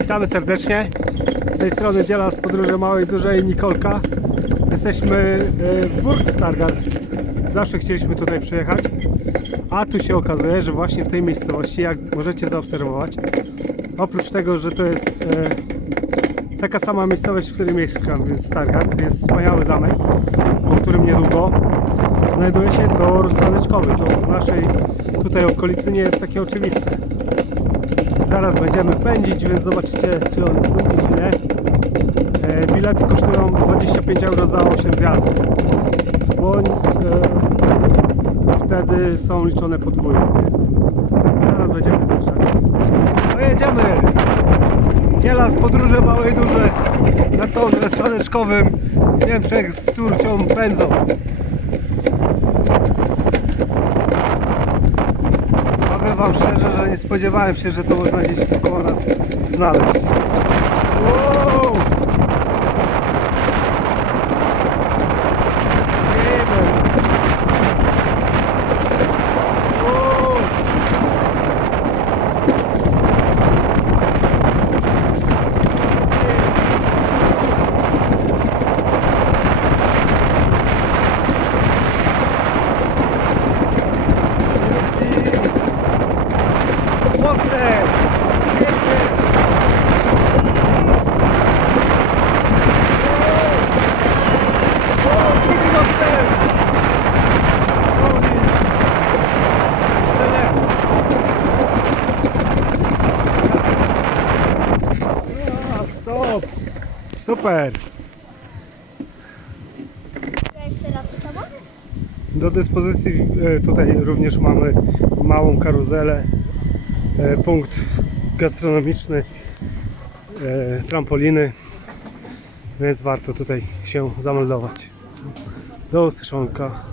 Witamy serdecznie. Z tej strony dziela z podróży małej, dużej Nikolka. Jesteśmy e, w Burgstargard. Zawsze chcieliśmy tutaj przyjechać. A tu się okazuje, że właśnie w tej miejscowości, jak możecie zaobserwować, oprócz tego, że to jest e, taka sama miejscowość, w której mieszkam, więc Stargard, jest wspaniały zamek, o którym niedługo znajduje się dor słoneczkowy, co w naszej tutaj okolicy nie jest takie oczywiste. Zaraz będziemy pędzić, więc zobaczycie, czy on długi, czy nie. E, bilety kosztują 25 euro za 8 zjazdów, bo e, wtedy są liczone podwójnie. Zaraz będziemy zjeżdżać. No jedziemy! Dziela z podróży małej duże na torze słoneczkowym w Niemczech z córcią pędzą. Powiem wam szczerze, że nie spodziewałem się, że to można gdzieś tu koło nas znaleźć. Wow! Jedziemy. Wow! Mocne! Jedzie! O, drugi mostem! Zwolnij! Jeszcze nie. A, stop! Super! Ja jeszcze raz tobą? Do dyspozycji e, tutaj również mamy małą karuzelę, e, punkt gastronomiczny, e, trampoliny, więc warto tutaj się zameldować. Do usłyszonka.